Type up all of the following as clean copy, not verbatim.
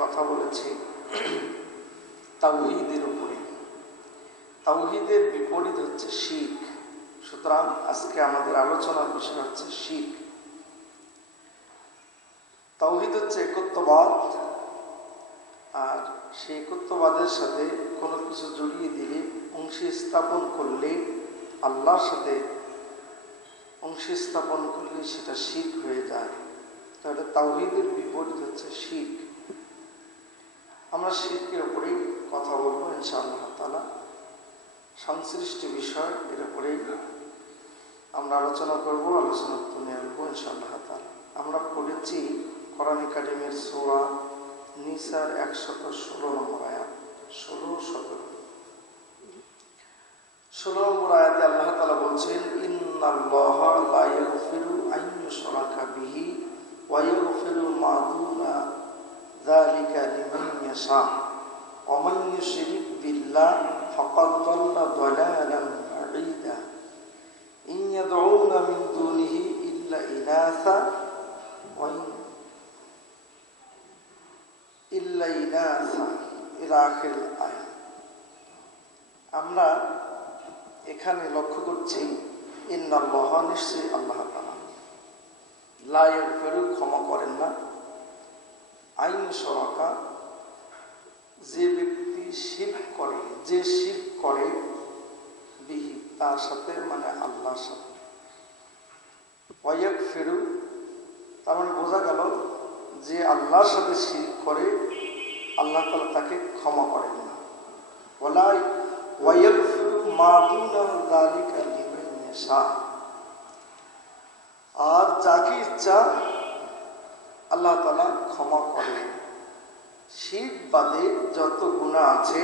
কথা বলেছি তাওহীদের উপরে। তাওহীদের বিপরীত হচ্ছে শিরক। সুতরাং আজকে আমাদের আলোচনার বিষয় হচ্ছে শিরক। তাওহীদ হচ্ছে একত্ববাদ, আর সেই একত্ববাদের সাথে কোনো কিছু জড়িয়ে দিলে, অংশী স্থাপন করলে, আল্লাহর সাথে অংশী স্থাপন করলে সেটা শিরক হয়ে যায়। তাহলে তাওহীদের বিপরীত হচ্ছে শিরক। আমরা শিরকের উপরেই কথা বলবো ইনশাআল্লাহ তাআলা। সংশ্লিষ্ট বিষয় এর উপরেই আমরা আলোচনা করব, আলোচনা নিয়ে আসবো ইনশাআল্লাহ তাআলা। আমরা পড়েছি কোরআন কারীমের সূরা নিসার 116 নম্বর আয়াত, 16 নম্বর আয়াতে আল্লাহ তাআলা বলছেন, ইন্নাল্লাহা লা ইয়াগফিরু আন ইউশরাকা বিহি ওয়া ইয়াগফিরু মা দুনা যালিকা লিমান ইয়াশা ওয়া মান ইউশরিক বিল্লাহি ফাকাদ দাল্লা দালালান বাঈদা ইন ইয়াদউনা মিন দুনিহি ইল্লা ইনাসা ওয়া ইল্লা ইনাসা ইলা আখির আয়াত। আমরা এখানে লক্ষ্য করছি ইন্নাল্লাহ, নিশ্চয়ই আল্লাহ তাআলা, লা ইয়াগফিরু, ক্ষমা করেন না, আইন শরাকা, যে ব্যক্তি শিরক করে, যে শিরক করে, বিহি, তার সাথে, মানে আল্লাহর সাথে, ওয়া ইয়াগফিরু, তার মানে বোঝা গেল যে আল্লাহর সাথে শিরক করে আল্লাহ তাআলা তাকে ক্ষমা করেন না। ওয়ালা ওয়া ইয়াগফিরু মা দুনা যালিকা লিমান ইয়াশা, আর যাকে ইচ্ছা আল্লাহ তাআলা ক্ষমা করেন। শিরক বাদে যত গুনাহ আছে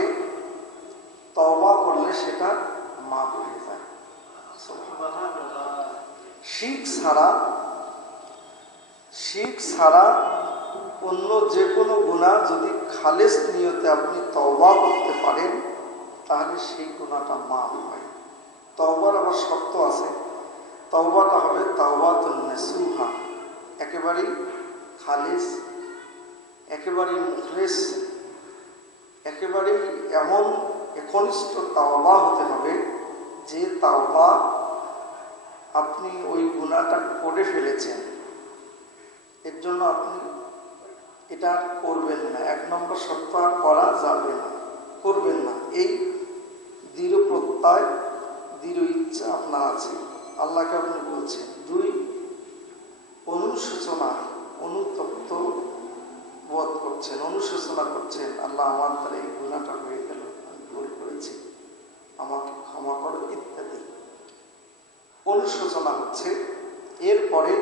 তওবা করলে সেটা মাফ হয়ে যায়। সুবহানাল্লাহ। শিরক ছাড়া অন্য যে কোনো গুনাহ যদি খালেস নিয়তে আপনি তওবা করতে পারেন তাহলে সেই গুনাহটা মাফ হয়। তওবার আবার শর্ত আছে। তওবাটা হবে তাওবাতুন নাসুহা, একেবারেই খালেস, একেবারেই মুখলেস, একেবারেই এমন একনিষ্ঠ তাওবা হতে হবে যে তাওবা আপনি ওই গুনাহটা করে ফেলেছেন, এর জন্য আপনি এটা করবেন না। 1 নম্বর শর্ত আর করা যাবে না, করবেন না, এই দৃঢ় প্রত্যয়, দৃঢ় ইচ্ছা আপনার আছে, আল্লাহকে আপনি বলছেন। 2, অনুশোচনা, অনুতপ্ত বোধ করছেন, অনুশোচনা করছেন, আল্লাহ আমার দ্বারা এই গুনাহটা হয়ে গেল, আমি ভুল করেছি, আমাকে ক্ষমা করো, ইত্যাদি অনুশোচনা হচ্ছে। এরপরে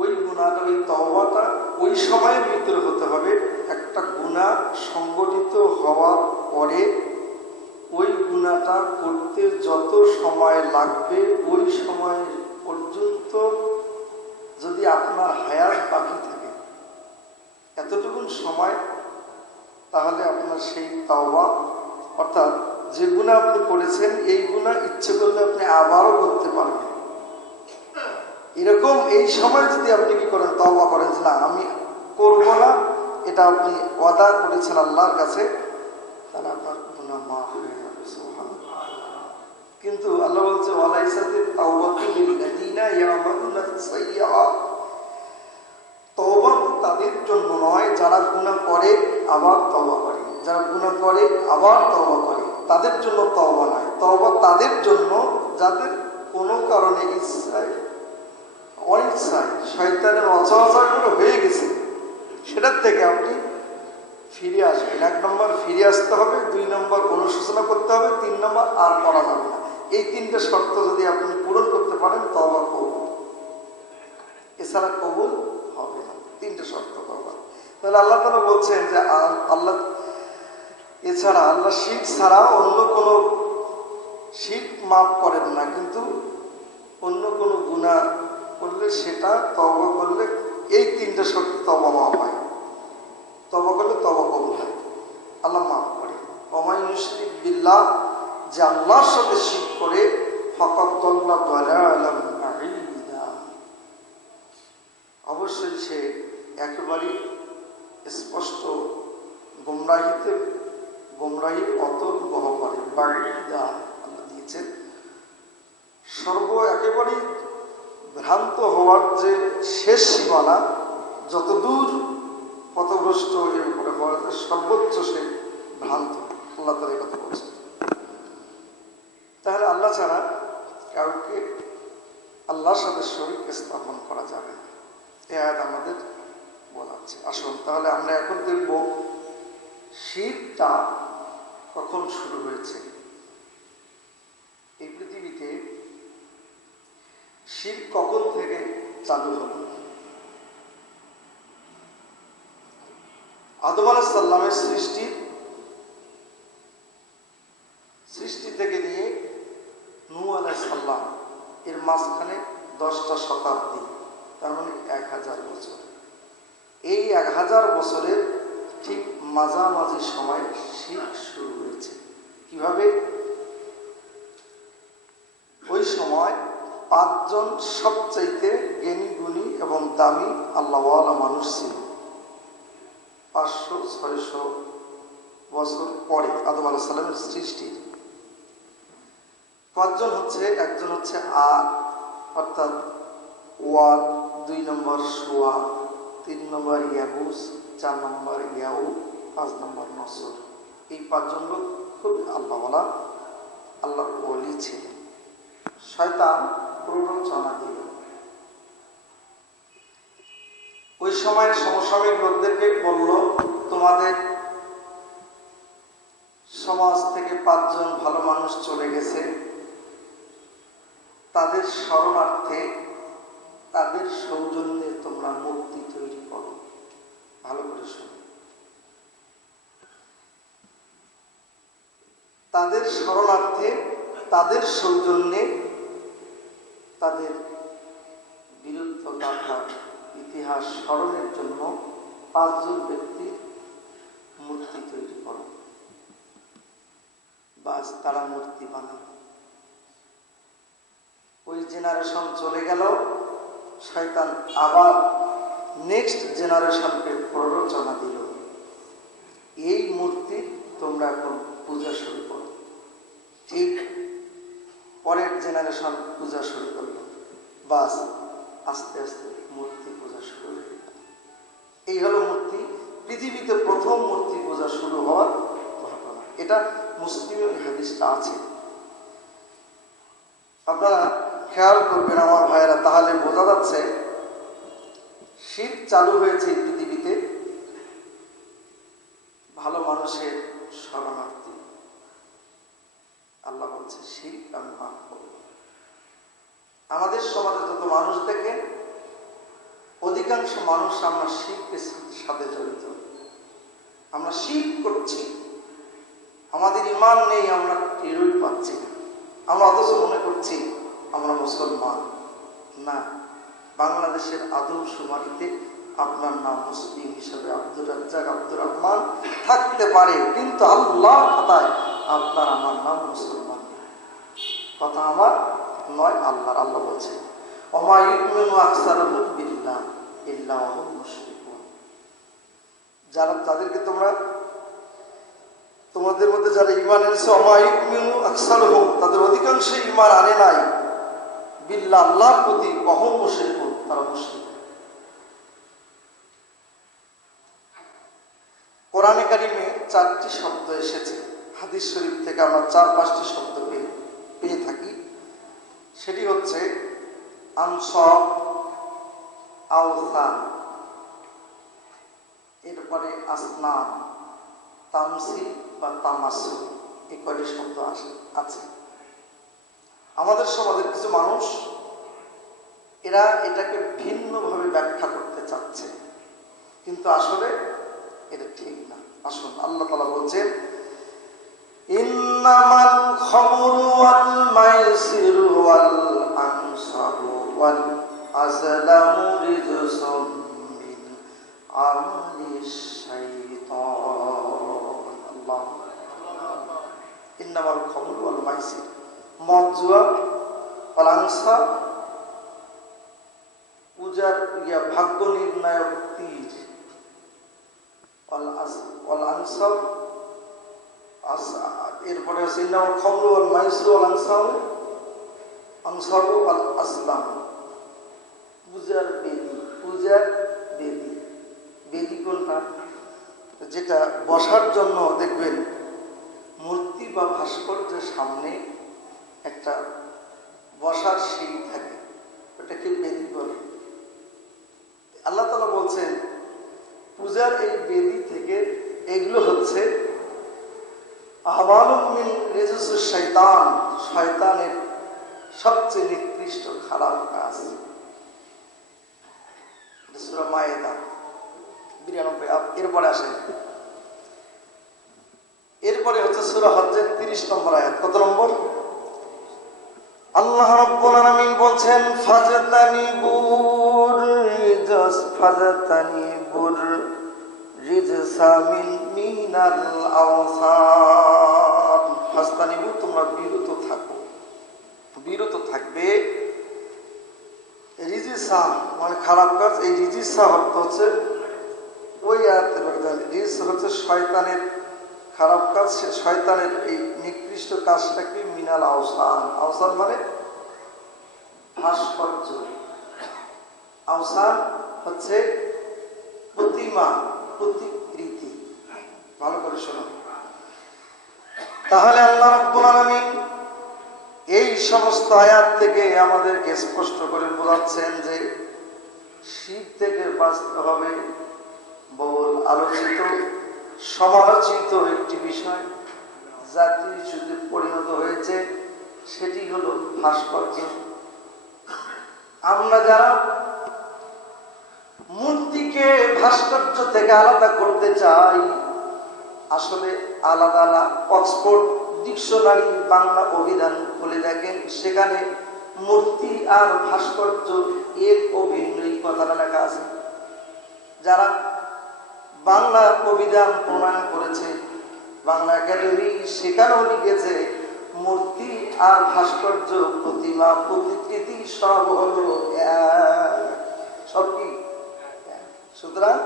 ওই গুনাহটা, ওই তওবাটা ওই সময়ের ভিতরে হতে হবে। একটা গুনাহ সংগঠিত হওয়ার পরে ওই গুনাহটা করতে যত সময় লাগবে ওই সময় পর্যন্ত যদি আপনার হায়াত বাকি থাকে, এতটুকুন সময়, তাহলে আপনার সেই তাওবা, অর্থাৎ যে গুনাহ আপনি করেছেন এই গুনাহ ইচ্ছে করলে আপনি আবারও করতে পারবেন। এরকম এই সময় যদি আপনি কি করেন, তওবা করেন যে না আমি করবো না, এটা আপনি ওয়াদা করেছেন আল্লাহর কাছে, তাহলে আপনার গুনাহ মাফ হয়ে যাবে। সুবহানাল্লাহ। কিন্তু আল্লাহ বলছে ওয়ালাইসাতি তাওবাতু লিল্লাযিনা ইয়ামালুনা সাইয়্যাত, তওবা তাদের জন্য নয় যারা গুনাহ করে আবার তওবা করে, যারা গুনাহ করে আবার তওবা করে, তাদের জন্য তওবা নয়। তওবা তাদের জন্য যাদের কোনো কারণে ইচ্ছায় অনিচ্ছায় শয়তানের অচলাচলগুলো হয়ে গেছে, সেটার থেকে আপনি ফিরে আসবেন। 1 নম্বর ফিরে আসতে হবে, 2 নম্বর অনুশোচনা করতে হবে, 3 নম্বর আর করা যাবে না। এই 3টে শর্ত যদি আপনি পূরণ করতে পারেন তওবা কবুল, এছাড়া কবুল হবে না। 3টে শর্ত তওবা। তাহলে আল্লাহ তাআলা বলছেন যে আল্লাহ এছাড়া, আল্লাহ শিরক ছাড়া অন্য কোনো শিরক মাফ করেন না, কিন্তু অন্য কোনো গুনাহ করলে সেটা তওবা করলে এই 3টে শর্ত তওবা মাফ হয়। তওবা করলে তওবা কবুল হয়, আল্লাহ মাফ করে। ওয়া মান ইউশরিক বিল্লাহ, যে আল্লাহর সাথে শিরক করে, ফাকাদ দাল্লা দালালান বাঈদা, অবশ্যই সে একেবারে স্পষ্ট গোমরাহি অতল গহ্বরে বাড়িটা আল্লাহ দিয়েছেন। একেবারেই ভ্রান্ত হওয়ার যে শেষ সীমানা, যতদূর পথভ্রষ্ট এর উপরে হওয়ার সর্বোচ্চ সে ভ্রান্ত, আল্লাহ তার এই কথা বলছেন। তাহলে আল্লাহ ছাড়া কাউকে আল্লাহর সাথে শরীক স্থাপন করা যাবে না, এই আয়াত আমাদের বলাচ্ছে। আসুন তাহলে আমরা এখন দেখব শিরকটা কখন শুরু হয়েছে। এই পৃথিবীতে শিরক কখন থেকে চালু হলো? আদম আলাইহিস সালামের সৃষ্টি থেকে নিয়ে নূহ আলাইহিস সালাম এর মাঝখানে 10টা শতাব্দী, তার মানে 1000 বছর। এই 1000 বছরের ঠিক মাঝামাঝি সময় শিরক শুরু হয়েছে। কিভাবে? ওই সময় 5 জন সবচাইতে জ্ঞানী গুণী এবং দামি আল্লাহওয়ালা মানুষ ছিল। 500-600 বছর পরে আদম আলাইহিস সালামের সৃষ্টির 5 জন হচ্ছে, একজন হচ্ছে অর্থাৎ ওয়াদ, 2 নম্বর সুয়া, 3 নম্বর ইয়াগুস, 4 নম্বর ইয়াউ, 5 নম্বর নসর। এই 5 জন লোক খুব আল্লাহওয়ালা, আল্লাহর ওলি ছিলেন। শয়তান প্ররোচনা দিল। ওই সময়ের সমসাময়িক লোকদেরকে বলল, তোমাদের সমাজ থেকে 5 জন ভালো মানুষ চলে গেছে, তাদের স্মরণার্থে, তাদের সৌজন্যে তোমরা মূর্তি তৈরি করো। ভালো করে শোনো, তাদের স্মরণার্থে, তাদের সৌজন্যে, তাদের বীরত্ব গাথা ইতিহাস স্মরণের জন্য 5 জন ব্যক্তির মূর্তি তৈরি করো। বাস তারা মূর্তি বানালো। ওই জেনারেশন চলে গেল। শয়তান আবার নেক্সট জেনারেশনকে প্ররোচনা দিল, এই মূর্তি তোমরা এখন পূজা শুরু করো। ঠিক পরের জেনারেশন পূজা শুরু করলো। বাস আস্তে আস্তে মূর্তি পূজা শুরু হয়ে গেল। এই হলো মূর্তি, পৃথিবীতে প্রথম মূর্তি পূজা শুরু হওয়ার ঘটনা। এটা মুসলিমের হাদিসটা আছে, আপনারা খেয়াল করবেন আমার ভাইয়েরা। তাহলে বোঝা যাচ্ছে শিরক চালু হয়েছে পৃথিবীতে ভালো মানুষের শরণার্থী। আল্লাহ বলছে শিরক আমি মাফ করব। আমাদের সমাজে যত মানুষ দেখে, অধিকাংশ মানুষ আমরা শিরকের সাথে জড়িত। আমরা শিরক করছি, আমাদের ঈমান নেই, আমরা টেরই পাচ্ছি না। আমরা অথচ মনে করছি আমরা মুসলমান। না, বাংলাদেশের আদমশুমারিতে আপনার নাম মুসলিম হিসেবে আব্দুর রাজ্জাক, আব্দুর রহমান থাকতে পারে, কিন্তু আল্লাহর খাতায় আপনার আমার নাম মুসলমান। কথা আমার নয়, আল্লাহর। আল্লাহ বলছে ওমা ইউমিনু আকসারুহুম বিল্লাহ ইল্লা ওয়া হুম মুশরিকুন। যাদেরকে তোমাদের মধ্যে যারা ঈমান এনেছে, ওমা ইউমিনু আকসারুহুম, তাদের অধিকাংশ ঈমান আনে নাই, বিল্লাহ আল্লাহর প্রতি, ওয়া হুম মুশরিকুন, তারা মুশরিক। কোরআনে কারিমে 4টি শব্দ এসেছে, হাদিস শরীফ থেকে আমরা 4-5টি শব্দ পেয়ে থাকি। সেটি হচ্ছে আনসাব, আওসান, এরপরে আসনাম, তামসিল বা তামাসুল। এই কয়টি শব্দ আছে। আমাদের সমাজের কিছু মানুষ এরা এটাকে ভিন্নভাবে ব্যাখ্যা করতে চাচ্ছে, কিন্তু আসলে এটা ঠিক না। আসুন, আল্লাহ তাআলা বলছেন ইন্নামাল খামরু ওয়াল মাইসিরু ওয়াল আনসাবু ওয়াল আযলামু রিজসুম মিন আমালিশ শাইতান। আল্লাহ, ইন্নামাল খামরু ওয়াল মাইসির, মদ, জুয়া, ওয়াল আনসাব, পূজার ভাগ্য নির্ণায়ক তীর, এরপরে আছে ইন্নামাল খামরু ওয়াল মাইসিরু ওয়াল আনসাবু ওয়াল আসলাম। পূজার বেদি, পূজার বেদি। বেদি কোনটা? যেটা বসার জন্য দেখবেন মূর্তি বা ভাস্কর্যের সামনে একটা বসার সিঁড়ি থাকে, ওটাকে বেদি বলে। আল্লাহ তাআলা বলছেন পূজার এই বেদি থেকে এগুলো হচ্ছে আহওয়ালুম মিন রিজসিশ শাইতান, শয়তানের সবচেয়ে নিকৃষ্ট খারাপ কাজ। সূরা মায়েদা 92। এরপরে আসেন, এরপরে হচ্ছে সূরা হজ্জের 30 নম্বর আয়াত। কত নম্বর? আল্লাহ রাব্বুল আলামিন বলছেন ফাজতানিবুর রিজসা মিনাল আওসান। ফাজতানিবু, তোমরা বিরত থাকো, বিরত থাকবে। রিজসা মানে খারাপ কাজ। এই রিজসা অর্থ হচ্ছে ওই আয়াতের রিজ হচ্ছে শয়তানের খারাপ কাজ, শয়তানের এই নিকৃষ্ট কাজটাকে মিনাল আওসান। আওসান মানে ভাস্কর্য, আওসান হচ্ছে প্রতিমা, প্রতিকৃতি। ভালো করে শোনো। তাহলে আল্লাহ রাব্বুল আলামিন এই সমস্ত আয়াত থেকে আমাদেরকে স্পষ্ট করে বোঝাচ্ছেন যে শিরক থেকে বাঁচতে হবে। বহুল আলোচিত সমালোচিত একটি বিষয় জাতির ইস্যুতে পরিণত হয়েছে, সেটি হলো ভাস্কর্য। আমরা যারা মূর্তিকে ভাস্কর্য থেকে আলাদা করতে চাই, আসলে আলাদা না। অক্সফোর্ড ডিকশনারি বাংলা অভিধান খুলে দেখেন, সেখানে মূর্তি আর ভাস্কর্য এক ও ভিন্ন এই কথাটা লেখা আছে। যারা বাংলা অভিধান প্রণয়ন করেছে, বাংলা একাডেমি, সেখানেও লিখেছে মূর্তি আর ভাস্কর্য, প্রতিমা, প্রতিকৃতি সব হলো সব কি। সুতরাং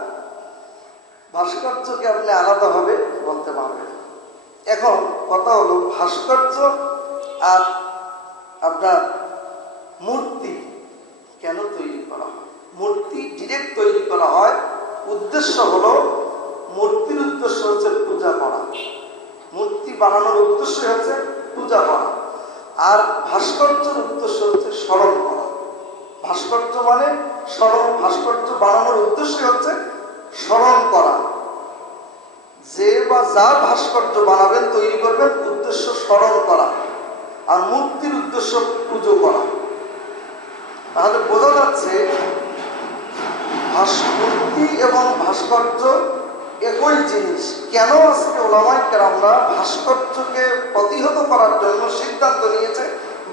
ভাস্কর্যকে আপনি আলাদাভাবে বলতে পারবেন। এখন কথা হলো ভাস্কর্য আর আপনার মূর্তি কেন তৈরি করা হয়? মূর্তি ডিরেক্ট তৈরি করা হয়, উদ্দেশ্য হলো, মূর্তির উদ্দেশ্য হচ্ছে পূজা করা। মূর্তি বানানোর উদ্দেশ্য হচ্ছে পূজা করা, আর ভাস্কর্যের উদ্দেশ্য হচ্ছে স্মরণ করা। ভাস্কর্য মানে স্মরণ, ভাস্কর্য বানানোর উদ্দেশ্য হচ্ছে স্মরণ করা। যে বা যার ভাস্কর্য বানাবেন, তৈরি করবেন, উদ্দেশ্য স্মরণ করা, আর মূর্তির উদ্দেশ্য পুজো করা। তাহলে বোঝা যাচ্ছে মূর্তি এবং ভাস্কর্য একই জিনিস। কেন আজকে ওলামায়ে কেরামরা ভাস্কর্যকে প্রতিহত করার জন্য সিদ্ধান্ত নিয়েছে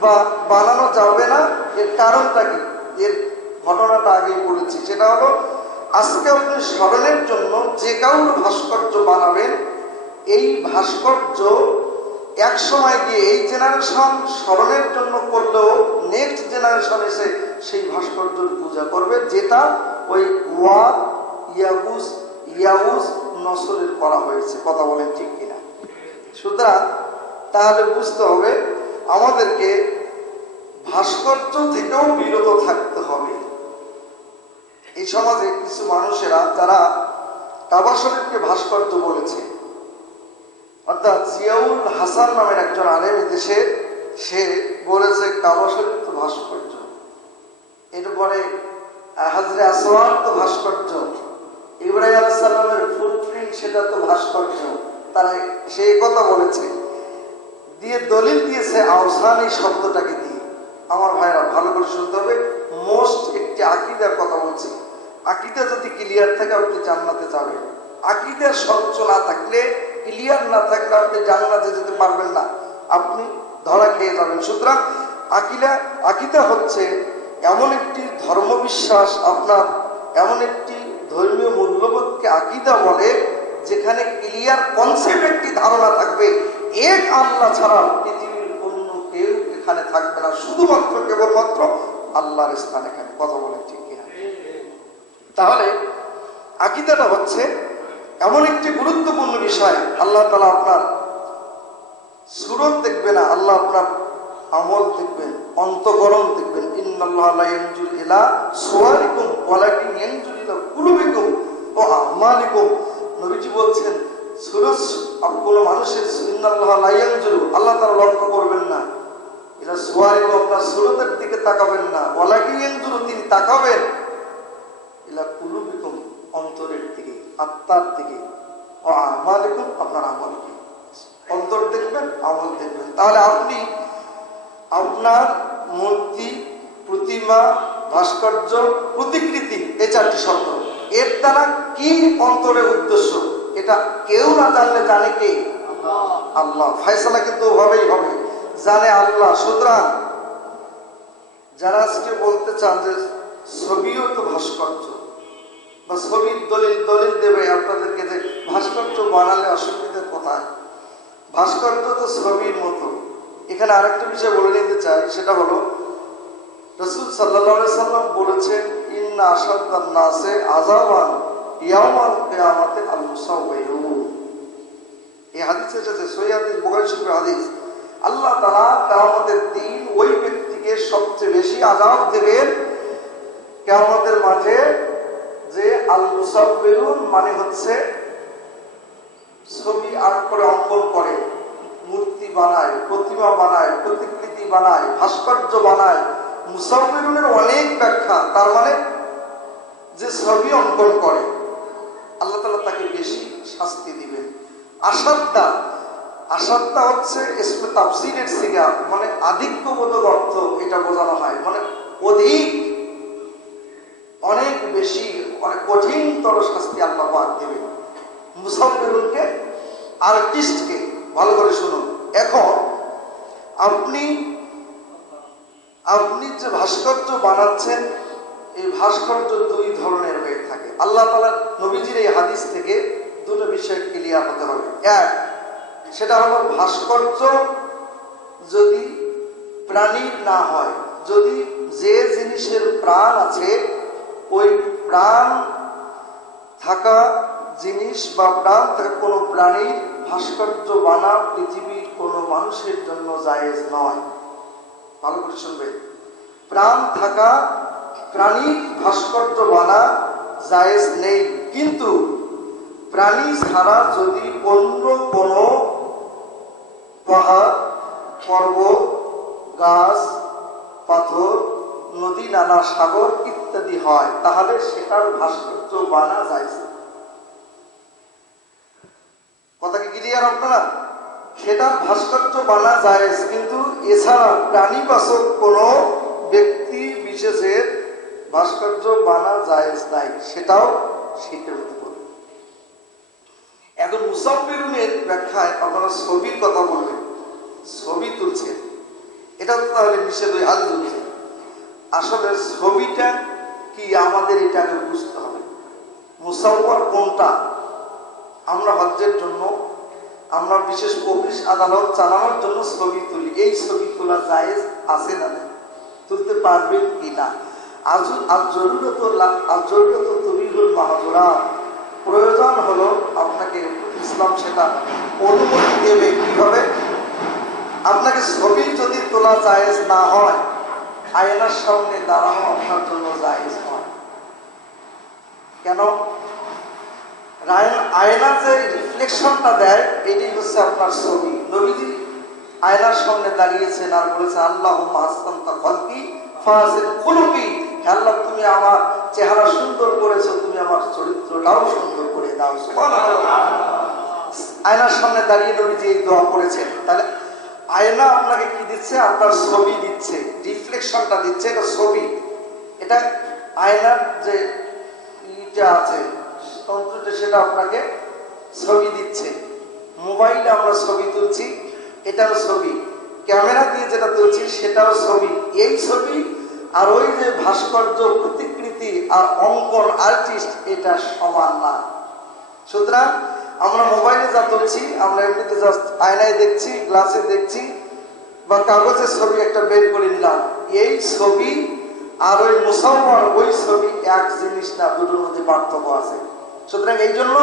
বা বানানো যাবে না, এর কারণটা কি? এর ঘটনাটা আগেই বলেছি। সেটা হলো, আজকে আপনি স্মরণের জন্য যে কাউর ভাস্কর্য বানাবেন, এই ভাস্কর্য এক সময় গিয়ে এই জেনারেশন স্মরণের জন্য করলেও নেক্সট জেনারেশন এসে সেই ভাস্কর্যের পূজা করবে, যেটা ওই ওয়াদ, ইয়াউজ, নসরের করা হয়েছে। কথা বলেন ঠিক কিনা? সুতরাং তাহলে বুঝতে হবে আমাদেরকে ভাস্কর্য থেকেও বিরত থাকতে হবে। এই সমাজে কিছু মানুষেরা যারা কাবা শরীফকে ভাস্কর্য বলেছে, অর্থাৎ জিয়াউল হাসান নামের একজন আলেম দেশে, সে বলেছে কাবা শরীফ তো ভাস্কর্য, এরপরে হাজরে আসওয়াদ তো ভাস্কর্য, ইব্রাহিম আলাইহিস সালামের ফুটপ্রিন্ট সেটা তো ভাস্কর্য। তারা সে কথা বলেছে, দিয়ে দলিল দিয়েছে আওসান এই শব্দটাকে দিয়ে। আমার ভাইরা ভালো করে শুনতে হবে, মোস্ট একটি আকীদার কথা বলছি। আকীদা যদি ক্লিয়ার থাকে আপনি জান্নাতে যাবেন। আকীদার স্বচ্ছ না থাকলে, ক্লিয়ার না থাকলে আপনি জান্নাতে যেতে পারবেন না, আপনি ধরা খেয়ে যাবেন। সুতরাং আকীদা হচ্ছে এমন একটি ধর্মবিশ্বাস, আপনার এমন একটি ধর্মীয় মূল্যবোধকে আকীদা বলে, যেখানে ক্লিয়ার কনসেপ্ট একটি ধারণা থাকবে, এক আল্লাহ ছাড়া পৃথিবীর অন্য কেউ এখানে থাকবে না, শুধুমাত্র কেবলমাত্র আল্লাহর স্থান এখানে। কথা বলেন ঠিক কিনা? তাহলে আকীদাটা হচ্ছে এমন একটি গুরুত্বপূর্ণ বিষয়, আল্লাহ তাআলা আপনার সূরত দেখবে না, আল্লাহ আপনার আমল দেখবেন, অন্তঃকরণ দেখবেন। ইন্নাল্লাহা লা ইয়ানজুরু ইলা সুওয়ারিকুম ওয়ালাকিন ইয়ানজুরু ইলা কুলুবিকুম ওয়া আমালিকুম। নবীজি বলছেন সূরত কোনো মানুষের ইন্নাল্লাহা লা ইয়ানজুরু, আল্লাহ তাআলা লক্ষ্য করবেন না, ইলা সুওয়ারিকুম, আপনার সূরতের দিকে তাকাবেন না, ওয়ালাকিন ইয়ানজুরু, তিনি তাকাবেন ইলা কুলুবিকুম, অন্তরের দিকে, আত্মার দিকে, ওয়া আমালিকুম, আপনার আমলকে। অন্তর দেখবেন, আমল দেখবেন। তাহলে আপনি আপনার মূর্তি, প্রতিমা, ভাস্কর্য, প্রতিকৃতি, এই চারটি শব্দ, এর দ্বারা কি অন্তরের উদ্দেশ্য এটা কেউ না জানলে জানে কে? আল্লাহ। ফয়সালা কিন্তু ওভাবেই হবে, জানে আল্লাহ। সুতরাং যারা আজকে বলতে চান যে ছবিও তো ভাস্কর্য বা ছবির দলিল দেবে আপনাদেরকে যে ভাস্কর্য বানালে অসুবিধা কোথায়, ভাস্কর্য তো ছবির মতো। এখানে আরেকটা বিষয় বলে নিতে চাই, সেটা হলো রাসূল সাল্লাল্লাহু আলাইহি সাল্লাম বলেছেন ইন্না আশাদ্দান নাসে আযাবান ইয়াউমাল কিয়ামাতি আল মুসাওবিরুন। এই হাদিস এসেছে, সহিহ হাদিস, বুখারী শরীফের হাদিস। আল্লাহ তাআলা কিয়ামতের দিন ওই ব্যক্তিকে সবচেয়ে বেশি আযাব দেবেন কিয়ামতের মাঠে যে আল মুসাওবিরুন মানে হচ্ছে ছবি আর্ট করে, অঙ্কন করে, মূর্তি বানায়, প্রতিমা বানায়, প্রতিকৃতি বানায়, ভাস্কর্য বানায়। মুসাওবিরুনের অনেক ব্যাখ্যা, তার মানে যে ছবি অঙ্কন করে, আল্লাহ তাআলা তাকে বেশি শাস্তি দিবেন। আসাদ্দা হচ্ছে ইসমে তাফসীরের সিগা, মানে আধিক্যবোধক অর্থ এটা বোঝানো হয়, মানে অধিক, অনেক বেশি, অনেক কঠিনতর শাস্তি আল্লাহ পাক দেবেন মুসাওবিরুনকে, আর্টিস্টকে। ভালো করে শুনুন। এখন আপনি যে ভাস্কর্য বানাচ্ছেন, এই ভাস্কর্য দুই ধরনের হয়ে থাকে। আল্লাহ তাআলা নবীজির এই হাদিস থেকে দুটো বিষয় ক্লিয়ার হতে হবে। এক, সেটা হলো ভাস্কর্য যদি প্রাণীর না হয়, যদি যে জিনিসের প্রাণ আছে ওই প্রাণ থাকা জিনিস বা প্রাণ থাকা কোনো প্রাণীর ভাস্কর্য বানা পৃথিবীর কোনো মানুষের জন্য জায়েজ নয়। ভালো করে শুনবেন, প্রাণ থাকা প্রাণীর ভাস্কর্য বানা জায়েজ নেই। কিন্তু প্রাণী ছাড়া যদি অন্য কোনো পাহাড়, পর্বত, গাছ, পাথর, নদী, নালা, সাগর ইত্যাদি হয়, তাহলে সেটার ভাস্কর্য বানা জায়েজ। কথা কি ক্লিয়ার আপনারা? সেটার ভাস্কর্য বানা জায়েজ, কিন্তু এছাড়া প্রাণীবাচক কোনো ব্যক্তি বিশেষের ভাস্কর্য বানা জায়েজ নাই, সেটাও শীতের মধ্যে পড়বে। এখন মুসাওবিরুনের ব্যাখ্যায় আপনারা ছবির কথা বলবেন, ছবি তুলছে, এটা তো তাহলে নিষেধ হয়ে হাত তুলছে। আসলে ছবিটা কি আমাদের এটাকে বুঝতে হবে, মুসাওয়ার কোনটা। আমরা হজ্জের জন্য, আমরা বিশেষ অফিস আদালত চালানোর জন্য ছবি তুলি, এই ছবি তোলা জায়েজ আছে না, তুলতে পারবেন কি না? জরুরত তুবিহুল মাহজুরাত, প্রয়োজন হলো আপনাকে, ইসলাম সেটা অনুমতি দেবে। কিভাবে? আপনাকে ছবি যদি তোলা জায়েজ না হয়, আয়নার সামনে দাঁড়ানো আপনার জন্য জায়েজ হয়। কেন? আয়না যে রিফ্লেকশনটা দেয়, এটাই হচ্ছে আপনার ছবি। নবীজি আয়নার সামনে দাঁড়িয়েছেন আর বলেছেন আল্লাহুম্মা আহসানতা খালকি ফাহসিন খুলুকি, আল্লাহ তুমি আমার চেহারা সুন্দর করেছো, তুমি আমার চরিত্রটাও সুন্দর করে দাও। সুবহানাল্লাহ। আয়নার সামনে দাঁড়িয়ে নবীজি এই দোয়া করেছেন। তাহলে আয়না আপনাকে কি দিচ্ছে? আপনার ছবি দিচ্ছে, রিফ্লেকশনটা দিচ্ছে, এটা ছবি। এটা আয়নার যে ইটা আছে তন্ত্রটা, সেটা আপনাকে ছবি দিচ্ছে। মোবাইলে আমরা ছবি তুলছি, এটাও ছবি। ক্যামেরা দিয়ে যেটা তুলছি সেটাও ছবি। এই ছবি আর ওই যে ভাস্কর্য, প্রতিকৃতি আর অঙ্কন, আর্টিস্ট, এটা সমান না। সুতরাং আমরা মোবাইলে যা তুলছি, আমরা এমনিতে জাস্ট আয়নায় দেখছি, গ্লাসে দেখছি, বা কাগজের ছবি একটা বের করে নিলাম, এই ছবি আর ওই মুসাওয়ার ওই ছবি এক জিনিস না, দুটোর মধ্যে পার্থক্য আছে। সুতরাং এই জন্য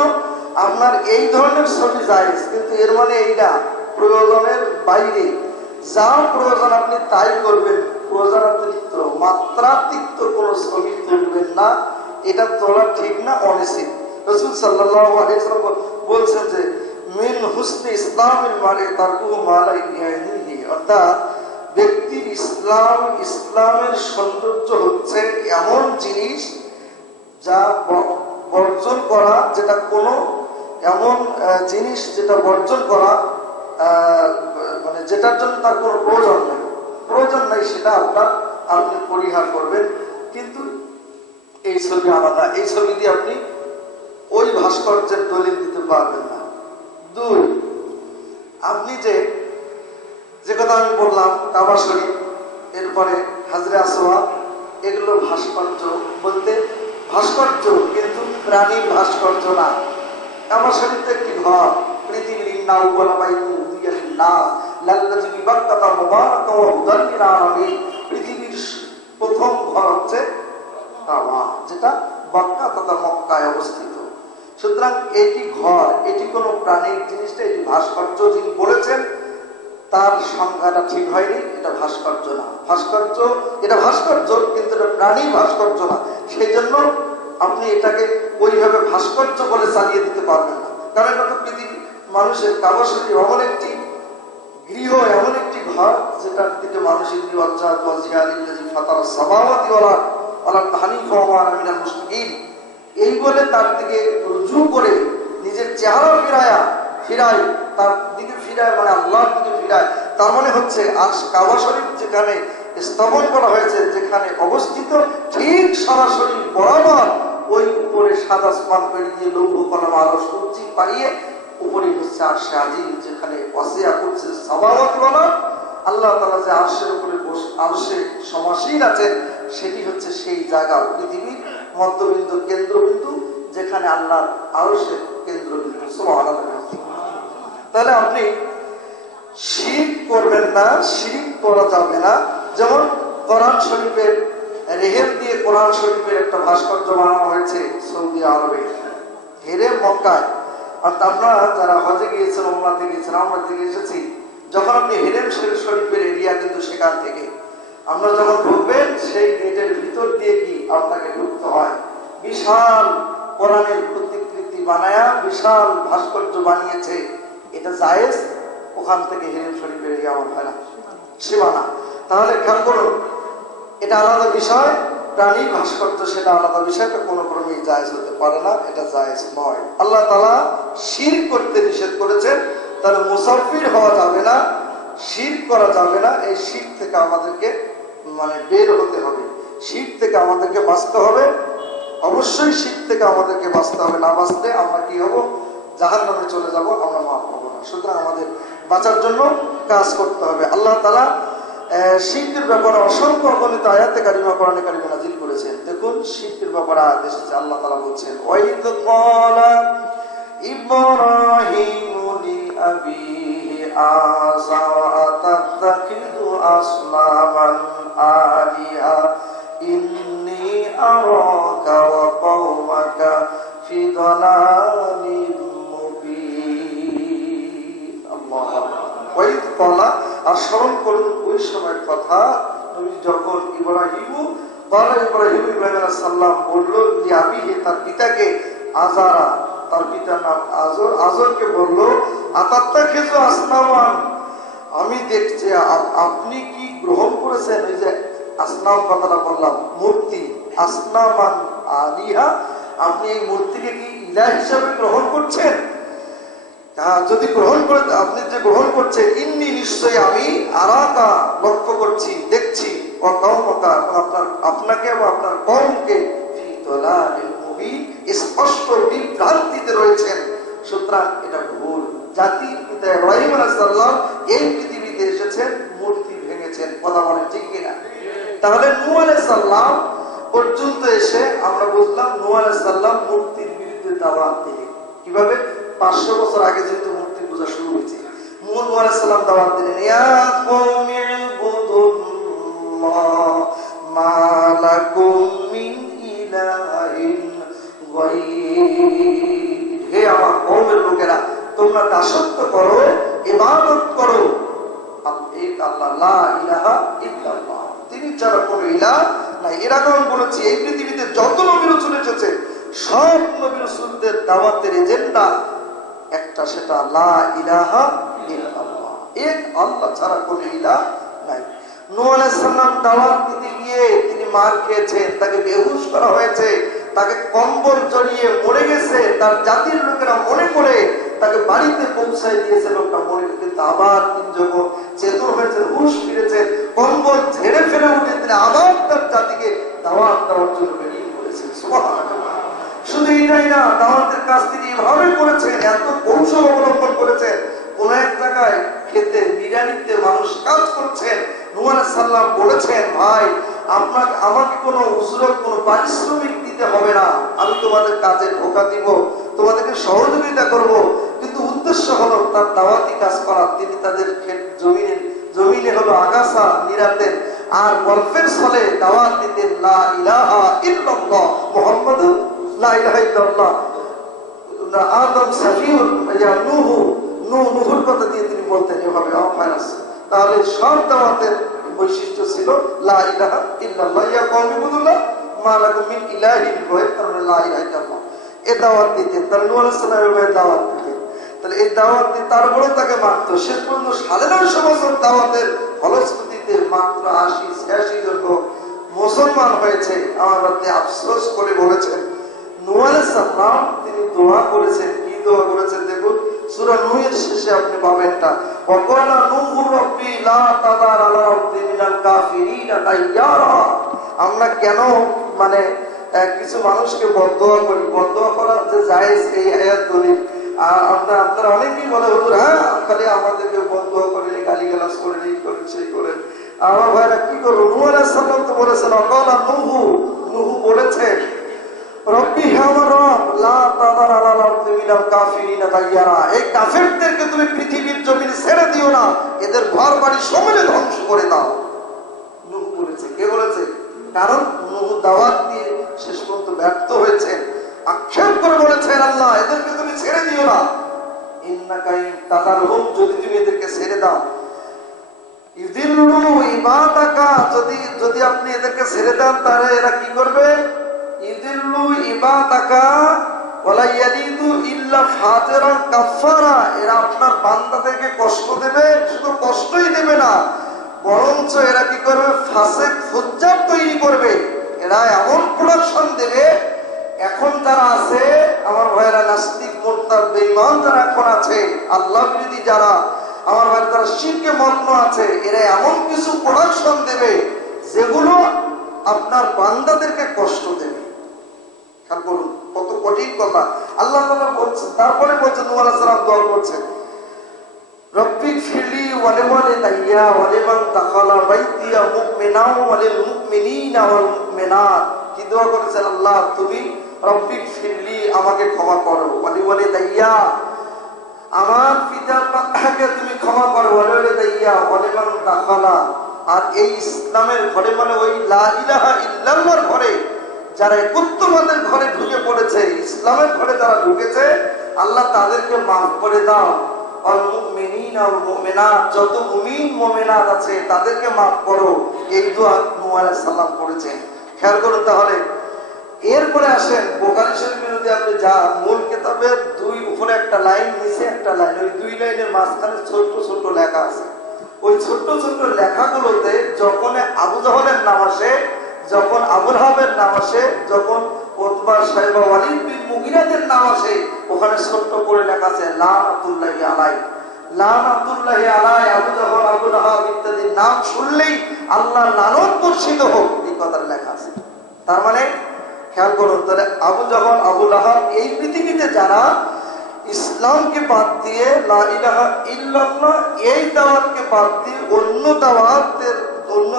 আপনার এই ধরনের ছবি জায়েজ, কিন্তু এর মানে এই না প্রয়োজনের বাইরে যা প্রয়োজন আপনি তাই করবেন, প্রয়োজনাতিরিক্ত মাত্রাতিরিক্ত কোনো ছবি তুলবেন না, এটা তোলা ঠিক না, অনুচিত। রাসূল সাল্লাল্লাহু আলাইহি ওয়াসাল্লাম বলছেন যে মিন হুসনি ইসলামিল মারই তারকুহু মা লা ইয়ানিহি, অর্থাৎ ব্যক্তির ইসলামের সৌন্দর্য হচ্ছে এমন জিনিস যা বর্জন করা, যেটা কোনো এমন জিনিস যেটা বর্জন করা মানে যেটার জন্য তার কোনো প্রয়োজন নেই সেটা আপনি পরিহার করবেন। কিন্তু এই ছবি আলাদা, এই ছবি দিয়ে আপনি ওই ভাস্কর্যের দলিল দিতে পারবেন না। দুই, আপনি যে কথা আমি বললাম কাবা শরীফ, এরপরে হাজরে আসওয়াদ, এগুলো ভাস্কর্য বলতে ভাস্কর্য, কিন্তু প্রাণীর ভাস্কর্য না। কাবা শরীফ তো একটি ঘর, পৃথিবীর পৃথিবীর প্রথম ঘর হচ্ছে কাবা, যেটা মক্কা তথা মক্কায় অবস্থিত। সুতরাং এটি ঘর, এটি কোনো প্রাণীর জিনিসটা, এটি ভাস্কর্য। যিনি বলেছেন তার সংখ্যাটা ঠিক হয়নি, এটা ভাস্কর্য না। ভাস্কর্য এটা ভাস্কর্য, কিন্তু এটা প্রাণী ভাস্কর্য না। সেই জন্য আপনি এটাকে ওইভাবে ভাস্কর্য বলে চালিয়ে দিতে পারবেন না, কারণ এটা তো পৃথিবী মানুষের কাবা শরীফ এমন একটি গৃহ, এমন একটি ঘর যেটার দিকে মানুষের এই বলে তার দিকে রুজু করে নিজের চেহারা ফিরায় তার দিকে ফিরায়, মানে আল্লাহর দিকে ফিরায়। তার মানে হচ্ছে আজ কাবা শরীফ যেখানে স্থাপন করা হয়েছে, যেখানে অবস্থিত, ঠিক সরাসরি বরাবর ওই উপরে সাদা স্পান করে দিয়ে লৌহ কলম আরো সূর্যি পাড়িয়ে উপরে হচ্ছে আরশে আজিম, যেখানে ওয়াসিয়া করছে সামাওয়াত ওয়ালা, আল্লাহ তাআলা যে আরশের উপরে আরশে সমাসীন আছেন, সেটি হচ্ছে সেই জায়গা, পৃথিবীর মধ্যবিন্দু, কেন্দ্রবিন্দু, যেখানে আল্লাহর আরশের কেন্দ্রবিন্দু। সুবহানাল্লাহ। তাহলে আপনি শিরক করবেন না, শিরক করা যাবে না। যেমন কোরআন শরীফের রেহেম দিয়ে কোরআন শরীফের একটা ভাস্কর্য বানানো হয়েছে সৌদি আরবে, হেরে মক্কায়। আর আপনারা যারা হজে গিয়েছেন, ওমরাতে গিয়েছেন, আমরা থেকে এসেছি, যখন আপনি হেরেম শরীফের এরিয়া, কিন্তু সেখান থেকে আমরা যখন ঢুকবেন, সেই গেটের ভিতর দিয়ে কি আপনাকে ঢুকতে হয়। বিশাল কোরআনের প্রতিকৃতি বানায়া বিশাল ভাস্কর্য বানিয়েছে, এটা জায়েজ। ওখান থেকে হেরেম শরীফের এরিয়া আমার হয় না, সীমানা। তাহলে খেয়াল করুন, এটা আলাদা বিষয়, প্রাণী ভাস্কর্য সেটা আলাদা বিষয়, এটা কোনো ক্রমেই জায়েজ হতে পারে না, এটা জায়েজ নয়। আল্লাহ তাআলা শিরক করতে নিষেধ করেছেন, তাহলে মুসাফির হওয়া যাবে না, শিরক করা যাবে না। এই শিরক থেকে আমাদেরকে মানে বের হতে হবে, শিরক থেকে আমাদেরকে বাঁচতে হবে। অবশ্যই শিরক থেকে আমাদেরকে বাঁচতে হবে, না বাঁচলে আমরা কি হব? জাহান্নামে চলে যাব, আমরা মাফ পাবো না। সুতরাং আমাদের বাঁচার জন্য কাজ করতে হবে। আল্লাহ তাআলা শিরকের ব্যাপারে অসংখ্য অগণিত আয়াতে কারিমা কোরআনে কারিমা নাযিল করেছেন। দেখুন শিরকের ব্যাপারে আয়াত এসেছে, আল্লাহ তাআলা বলছেন, ওয়াইদ ক্বালা ইব্রাহিমু লিআবিহি আযারা আতাত্তাখিযু আসনামান আলিহা ইন্নী আরাকা ওয়া কওমাকা ফি দালালিন মুবিন। আল্লাহু আকবার। ওয়াইদ ক্বালা, আর স্মরণ করুন ওই সময়ের কথা, যখন ইব্রাহিম আলাইহিস সালাম বলল যে আবিহি, তার পিতাকে, আজারা, তার পিতার নাম আজরকে বলল, আতাত্তাখিযু আসনামান, আমি দেখছি আপনি কি গ্রহণ করেছেন, ওই যে আসনাম কথাটা বললাম, মূর্তি, আসনামান আলিহা, আপনি এই মূর্তিকে কি ইলাহ হিসাবে গ্রহণ করছেন? যদি গ্রহণ করে, আপনি যে গ্রহণ করছেন, ইন্নী, নিশ্চয়ই আমি, আরাকা, লক্ষ্য করছি, দেখছি, ও কওমকা, আপনাকে এবং আপনার কওমকে, ফি দালালিন মুবিন, স্পষ্ট বিভ্রান্তিতে রয়েছেন। সুতরাং এটা ভুল। জাতির পিতা ইব্রাহিম আলাইহিস সালাম এই পৃথিবীতে এসেছেন, মূর্তি ভেঙেছেন, কথা বলেন ঠিক কিনা? তাহলে নূহ আলাইহিস সালাম পর্যন্ত এসে আমরা বুঝলাম নূহ আলাইহিস সালাম মূর্তির বিরুদ্ধে দাওয়াত দিলেন। কিভাবে? 500 বছর আগে যেহেতু মূর্তি পূজা শুরু হয়েছে, নূহ আলাইহিস সালাম দাওয়াত দিলেন, ইয়া কওমি ইবুদুল্লাহ মা লাকুম মিন ইলাহিন গায়রিহি, হে আমার তোমরা দাসত্ব করো, ইবাদত করো এক আল্লাহ, লা ইলাহা ইল্লাল্লাহ, তিনি ছাড়া কোনো ইলাহ নাই। এর আগে আমি বলেছি এই পৃথিবীতে যত নবী রাসূল এসেছে সব নবী রাসূলদের দাওয়াতের এজেন্ডা একটা, সেটা লা ইলাহা ইল্লাল্লাহ, এক আল্লাহ ছাড়া কোনো ইলাহ নাই। নূহ আলাইহিস সালাম দাওয়াত দিতে গিয়ে তিনি মার খেয়েছেন, তাকে বেহুশ করা হয়েছে, তাকে কম্বল জড়িয়ে মরে গেছে, তার জাতির লোকেরা মনে করে তাকে বাড়িতে পৌঁছায় দিয়েছে, লোকটা মরে। কিন্তু আবার তিনি যখন চেতন হয়েছেন, হুঁশ ফিরেছেন, কম্বল ঝেড়ে ফেলে উঠে তিনি আবার তার জাতিকে দাওয়াত দেওয়ার জন্য বেরিয়ে পড়েছেন। সুবহানাল্লাহ। শুধু এটাই না, দাওয়াতের কাজ তিনি এভাবে করেছেন, এত কৌশল অবলম্বন করেছেন। কোন এক জায়গায় খেতে নিরানিতে মানুষ কাজ করছেন, নূহ আলাইহিস সালাম বলেছেন, ভাই আমাকে কোনো উজরত, কোনো পারিশ্রমিক দিতে হবে না, আমি তোমাদের কাজে ধোকা দিব, তোমাদেরকে সহযোগিতা করব। কিন্তু উদ্দেশ্য হলো তার দাওয়াতি কাজ করা। তিনি তাদের জমিনে হলো আগাছা নিরাতেন, আর গল্পের ছলে দাওয়াত দিতেন, লা ইলাহা ইল্লাল্লাহ মুহাম্মাদুর লা ইলাহা ইল্লাল্লাহ। আদম সাফিউল নূহুর কথা দিয়ে তিনি বলতেন এভাবে। তাহলে সব দাওয়াতের বৈশিষ্ট্য ছিল লা ইলাহা ইল্লাল্লাহ, ইয়া কওমি ইবুদুল্লাহ মা লাকুম মিন ইলাহিন গায়রুহু, তাহলে লা ইলাহা ইল্লাল্লাহ এই দাওয়াত দিতেন। তাহলে নূহ আলাইহিস সালামের দাওয়াত দিতেন। তাহলে এই দাওয়াত দিয়ে তারপরেও তাকে মাত্র শেষ পর্যন্ত 950 বছর দাওয়াতের ফলশ্রুতিতে মাত্র 80-86 জন মুসলমান হয়েছে। আমার বাদে আফসোস করে বলেছেন নূহ আলাইহিস সালাম তিনি দোয়া করেছেন। কি দোয়া করেছেন দেখুন, সূরা নূহের শেষে আপনি পাবেন এটা, ওয়াকালা নূহু রাব্বি লা তাযার আলা আরদি মিনাল কাফিরিনা দাইয়ারা। আমরা কেন মানে কিছু মানুষকে বদদোয়া করি, বদদোয়া করা যে জায়েজ এই আয়াত দলিল। আর আপনারা অনেকেই বলে হুজুর হ্যাঁ খালি আমাদেরকে বদদোয়া করেন, গালিগালাজ করেন, এই করেন সেই করেন। আমার ভাইরা কি করবো, নূহ আলাইহিস সালাম তো বলেছেন, ওয়াকালা নূহু বলেছেন রব্বি হে আমার রব লা তাযার আলা আরদি মিনাল কাফিরিনা দাইয়ারা, এই কাফেরদেরকে তুমি পৃথিবীর জমিনে ছেড়ে দিও না, এদের ঘর বাড়ি সমেত ধ্বংস করে দাও। নূহ বলেছে। কে বলেছে? কারণ নূহ দাওয়াত দিয়ে শেষ পর্যন্ত ব্যর্থ হয়েছেন, আক্ষেপ করে বলেছেন আল্লাহ এদেরকে তুমি ছেড়ে দিও না, ইন্নাকা ইন তাযারহুম, যদি তুমি এদেরকে ছেড়ে দাও, ইযিল্লু ইবাদাকা, যদি আপনি এদেরকে ছেড়ে দেন তাহলে এরা কি করবে, ইযিল্লু ইবাদাকা ওয়ালা ইয়ালিদু ইল্লা ফাজিরান কাফারা, এরা আপনার বান্দাদেরকে কষ্ট দেবে, শুধু কষ্টই দেবে না বরঞ্চ এরা কি করবে, ফাসিক ফুজ্জার তৈরি করবে। এরা এমন প্রোডাকশন দেবে, এখন যারা আছে আমার ভাইয়েরা নাস্তিক মুরতাদ বেঈমান যারা এখন আছে, আল্লাহ বিরোধী যারা আমার ভাইয়েরা যারা শিরকে মগ্ন আছে, এরা এমন কিছু প্রোডাকশন দেবে যেগুলো আপনার বান্দাদেরকে কষ্ট দেবে। খেয়াল করুন কত কঠিন কথা আল্লাহ তাআলা বলছেন। তারপরে বলছেন নূহ আলাইহিস সালাম দোয়া করছেন, রব্বি ফিরলি ওয়ালিওয়ালিদাইয়া ওয়ালিমান দাখালা বাইতিয়া মুমিনাও ওয়ালিল মুমিনিনা ওয়াল মুমিনাত। কি দোয়া করেছেন, আল্লাহ তুমি রব্বি ফিরলি আমাকে ক্ষমা করো, ওয়ালিওয়ালিদাইয়া আমার পিতা মাতাকে তুমি ক্ষমা করো, ওয়ালিওয়ালিদাইয়া ওয়ালিমান দাখালা, আর এই ইসলামের ঘরে মানে ওই লা ইলাহা ইল্লাল্লাহর ঘরে যারা একত্ববাদের ঘরে ঢুকে পড়েছে, ইসলামের ঘরে যারা ঢুকেছে, আল্লাহ তাদেরকে মাফ করে দাও। আর মুমিনিন আর মুমিনাত, যত মুমিন মুমিনাত আছে তাদেরকে মাফ করো। এই দোয়া নূহ আলাইহিস সালাম করেছেন। খেয়াল করুন তাহলে। এরপরে আসেন বুখারী শরীফের মধ্যে আপনি যা মূল কিতাবের উপরে একটা লাইন নিচে একটা লাইন, ওই দুই লাইনের মাঝখানে ছোট ছোট লেখা আছে। ওই ছোট ছোট লেখাগুলোতে যখন আবু জাহলের নাম আসে, যখন আবু লাহাবের নাম আসে, যখন উতবা সাইবা ওয়ালিদ বিন মুগিরাদের নাম আসে, ওখানে ছোট্ট করে লেখা আছে লানাতুল্লাহি আলাই, লানাতুল্লাহি আলাই, আবু জাহল আবু লাহাব ইত্যাদি নাম শুনলেই আল্লাহর লানত বর্ষিত হোক, এই কথাটা লেখা আছে। তার মানে খেয়াল করুন তাহলে আবু জাহল আবু লাহাব এই পৃথিবীতে যারা ইসলামকে বাদ দিয়ে লা ইলাহা ইল্লাল্লাহ এই দাওয়াতকে বাদ দিয়ে অন্য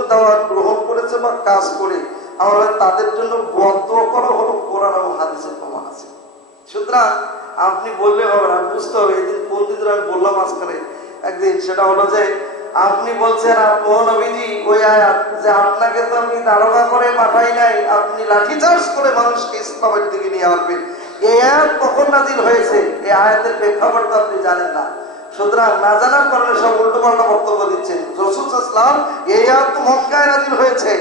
দাওয়াত গ্রহণ করেছে বা কাজ করে, আমরা তাদের জন্য বদদোয়া করা হলো কোরআন এবং হাদিসের প্রমাণ আছে। সুতরাং আপনি বললে হবে না, বুঝতে হবে। এই দিন কোন দিন আমি বললাম আজকালে একদিন, সেটা হলো যে আপনি বলছেন নবীজি ওই আয়াত যে আপনাকে তো আমি দারোগা করে পাঠাই নাই, আপনি লাঠিচার্জ করে মানুষকে ইসলামের দিকে নিয়ে আসবেন, এই আয়াত কখন নাজিল হয়েছে, এই আয়াতের প্রেক্ষাপট তো আপনি জানেন না। সুতরাং না জানার কারণে সব উল্টো পাল্টা বক্তব্য দিচ্ছেন। রাসূল সাল্লাল্লাহু আলাইহি ওয়াসাল্লাম এই আয়াত তো মক্কায় নাজিল হয়েছে।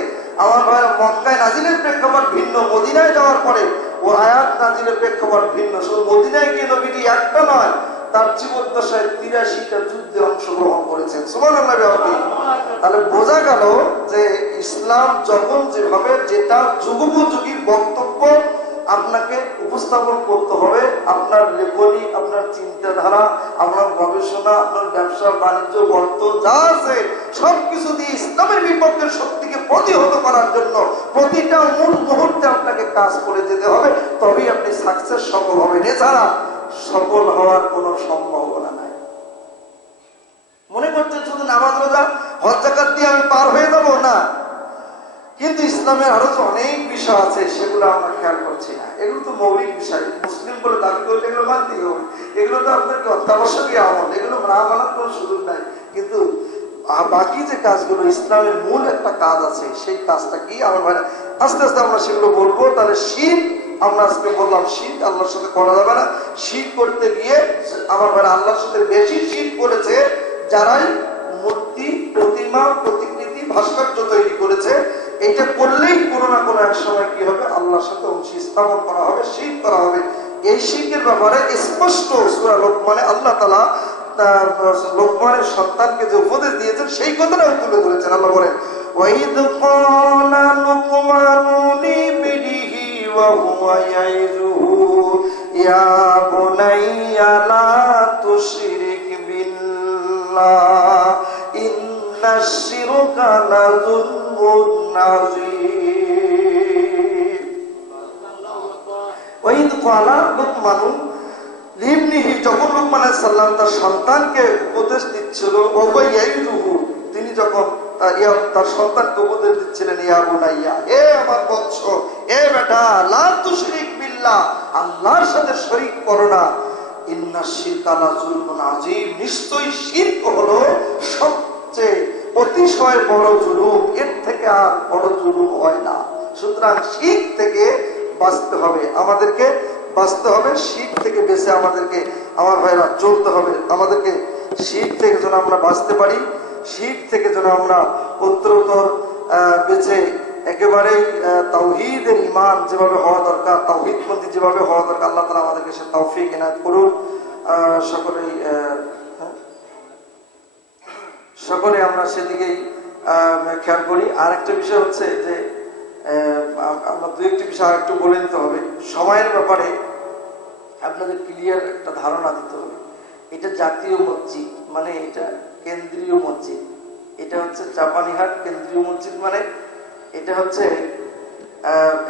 আমার ভাইরা, মক্কায় নাজিলের প্রেক্ষাপট ভিন্ন, মদিনায় যাওয়ার পরে ও আয়াত নাজিলের প্রেক্ষাপট ভিন্ন। শুধু মদিনায় গিয়ে নবীজি একটা নয়, তার জীবদ্দশায় 83টা যুদ্ধে অংশগ্রহণ করেছেন। সুবহানাল্লাহ। তাহলে বোঝা গেল যে ইসলাম যখন যেভাবে যেটা যুগোপযোগী বক্তব্য আপনাকে উপস্থাপন করতে হবে, আপনার লেখনী, আপনার চিন্তাধারা, আপনার গবেষণা, আপনার ব্যবসা বাণিজ্য বর্ত যা আছে সবকিছু দিয়ে ইসলামের বিপক্ষের শক্তিকে প্রতিহত করার জন্য প্রতিটা মুহূর্তে আপনাকে কাজ করে যেতে হবে, তবেই আপনি সাকসেস সফল হবেন। এছাড়া সফল হওয়ার কোনো সম্ভাবনা নাই। মনে করছেন শুধু নামাজ রোজা হজ যাকাত দিয়ে আমি পার হয়ে যাবো, না। কিন্তু ইসলামের আরো যে অনেক বিষয় আছে সেগুলো আমরা খেয়াল করছি না। এগুলো তো মৌলিক বিষয়, মুসলিম বলে দাবি করলে এগুলো মানতেই হবে। এগুলো তো আপনাকে অত্যাবশ্যকীয় আমল, এগুলো না মানার কোনো সুযোগ নাই। কিন্তু বাকি যে কাজগুলো ইসলামের মূল একটা কাজ আছে, সেই কাজটা কি আমার ভাই আস্তে আস্তে আমরা সেগুলো বলবো। তাহলে শিরক, আমরা আজকে বললাম শিরক আল্লাহর সাথে করা যাবে না। শিরক করতে গিয়ে আমার ভাই আল্লাহর সাথে বেশি শিরক করেছে যারাই মূর্তি, প্রতিমা, প্রতিকৃতি, ভাস্কর্য তৈরি করেছে। এটা করলেই কোনো না কোনো এক সময় কি হবে, আল্লাহর সাথে অংশ স্থাপন করা হবে, শিরক করা হবে। এই শিরকের ব্যাপারে স্পষ্ট সূরা লোকমানে আল্লাহ তাআলা লোকমানের সন্তানকে যে উপদেশ দিয়েছেন সেই কথাটাও তুলে ধরেছেন। আল্লাহ বলেন, ওয়াইদ ক্বালা লুকমানু লিবনিহি ওয়া হুয়া ইয়াইযুহু ইয়া বুনাইয়া লা তুশরিক বিল্লাহ ইন্নাশ শিরকা লাযুলমুন আযীম। ওয়াইদ ক্বালা লুকমানু লিবনিহি, যখন লুকমান আলাইহিস সালাম তার সন্তানকে উপদেশ দিচ্ছিল, তিনি যখন তার সন্তানকে উপদেশ দিচ্ছিলেন, ইয়া বুনাইয়া, এ আমার বৎস, এ বেটা, লা তুশরিক বিল্লাহ, আল্লাহর সাথে শরীক করো না, ইন্নাশ শিরকা লাযুলমুন আযীম, নিশ্চয়ই শিরক হলো সবচেয়ে অতিশয় বড় জুলুম, এর থেকে আর বড় জুলুম হয় না। সুতরাং শিরক থেকে বাঁচতে হবে, আমাদেরকে বাঁচতে হবে, শিরক থেকে বেঁচে আমাদেরকে আমার ভাইরা চলতে হবে। আমাদেরকে শিরক থেকে যেন আমরা বাঁচতে পারি, শিরক থেকে যেন আমরা উত্তরোত্তর বেঁচে একেবারেই তাওহীদের ঈমান যেভাবে হওয়া দরকার, তাওহীদপন্থী যেভাবে হওয়া দরকার, আল্লাহ তাআলা আমাদেরকে সে তৌফিক এনায়েত করুন। সকলে আমরা সেদিকেই খেয়াল করি। আর একটা বিষয় হচ্ছে যে আমরা দু একটি বিষয় একটু বলে নিতে হবে। সময়ের ব্যাপারে আপনাদের ক্লিয়ার একটা ধারণা দিতে হবে। এটা জাতীয় মসজিদ, মানে এটা কেন্দ্রীয় মসজিদ। এটা হচ্ছে চাপানিহাট কেন্দ্রীয় মসজিদ, মানে এটা হচ্ছে